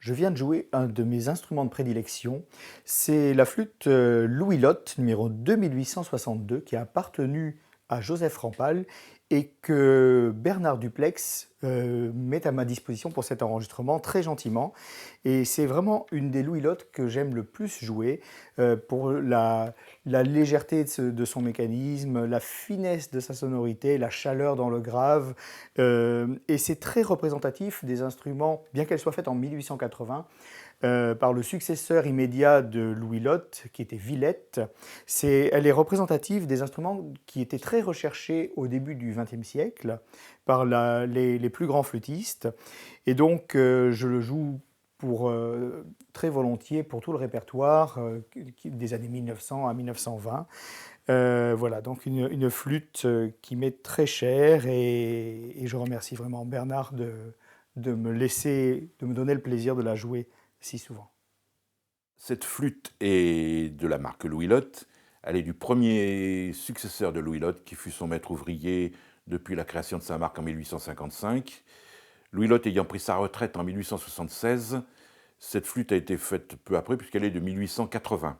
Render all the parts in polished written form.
Je viens de jouer un de mes instruments de prédilection. C'est la flûte Louis Lotte, numéro 2862, qui a appartenu à Joseph Rampal et que Bernard Duplex met à ma disposition pour cet enregistrement très gentiment. Et c'est vraiment une des Louis Lotte que j'aime le plus jouer pour la légèreté de son mécanisme, la finesse de sa sonorité, la chaleur dans le grave. Et c'est très représentatif des instruments, bien qu'elle soit faite en 1880, par le successeur immédiat de Louis Lotte, qui était Villette. Elle est représentative des instruments qui étaient très recherchés au début du XXe siècle par les plus grands flûtistes. Et donc, je le joue très volontiers pour tout le répertoire des années 1900 à 1920. Voilà, donc une flûte qui m'est très chère et je remercie vraiment Bernard de me donner le plaisir de la jouer si souvent. Cette flûte est de la marque Louis Lotte. Elle est du premier successeur de Louis Lotte, qui fut son maître ouvrier depuis la création de sa marque en 1855. Louis Lotte ayant pris sa retraite en 1876, cette flûte a été faite peu après, puisqu'elle est de 1880.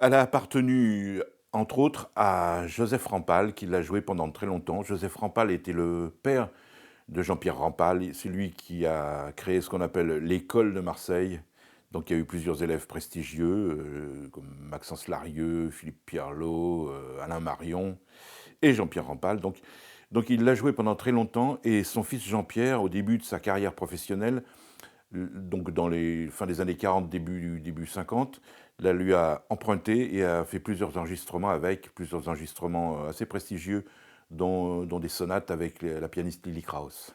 Elle a appartenu, entre autres, à Joseph Rampal, qui l'a jouée pendant très longtemps. Joseph Rampal était le père de Jean-Pierre Rampal. C'est lui qui a créé ce qu'on appelle l'école de Marseille. Donc il y a eu plusieurs élèves prestigieux, comme Maxence Larieux, Philippe Pierlot, Alain Marion et Jean-Pierre Rampal. Donc il l'a joué pendant très longtemps, et son fils Jean-Pierre, au début de sa carrière professionnelle, donc dans les fins des années 40, début 50, là, lui a emprunté et a fait plusieurs enregistrements assez prestigieux, dont des sonates avec la pianiste Lily Krauss.